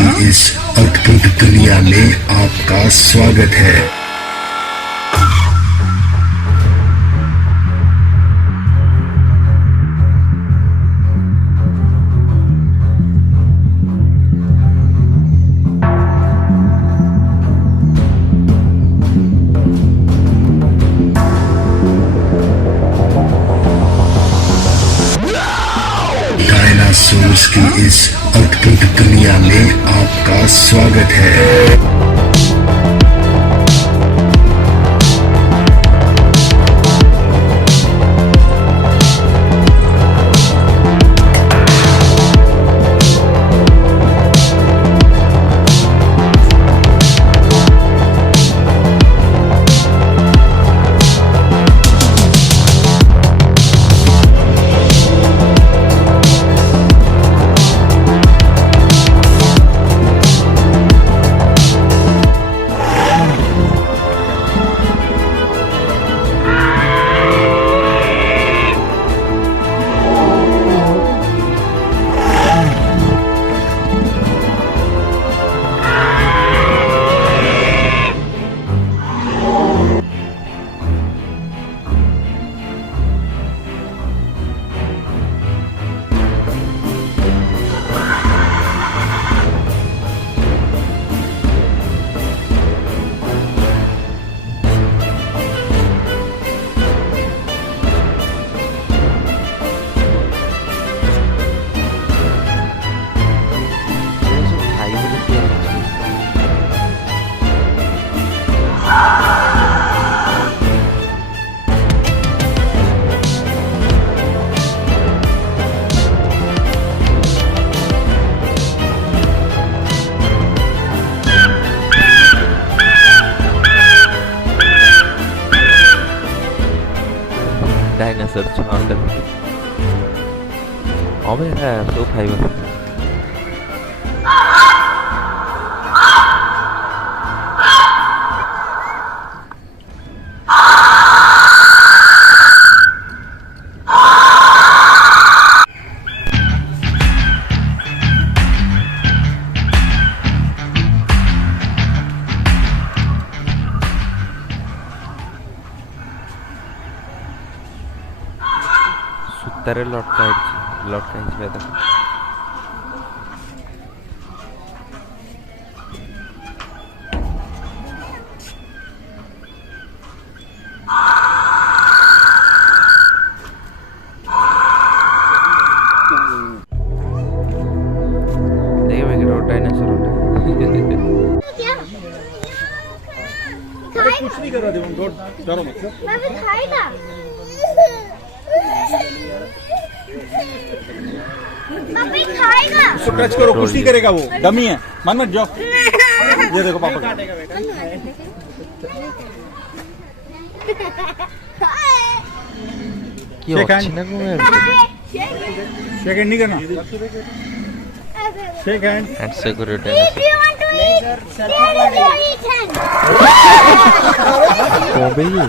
की इस अद्भुत दुनिया में आपका स्वागत है। डायनासोर्स की इस अद्भुत दुनिया में आपका स्वागत है। Dinosaurs under oh yeah, so fiber सुत्तारे लटका देखो डायनासोर कुछ नहीं कर रहा थे डरो मत। मैं भी खाएगा। पापा खाएगा। उसको टच करो, कुछ नहीं करेगा, वो डमी है। मन मत जाओ। ये देखो पापा का। शेक हैंड नहीं करना। Shake hand. And security Oh, baby.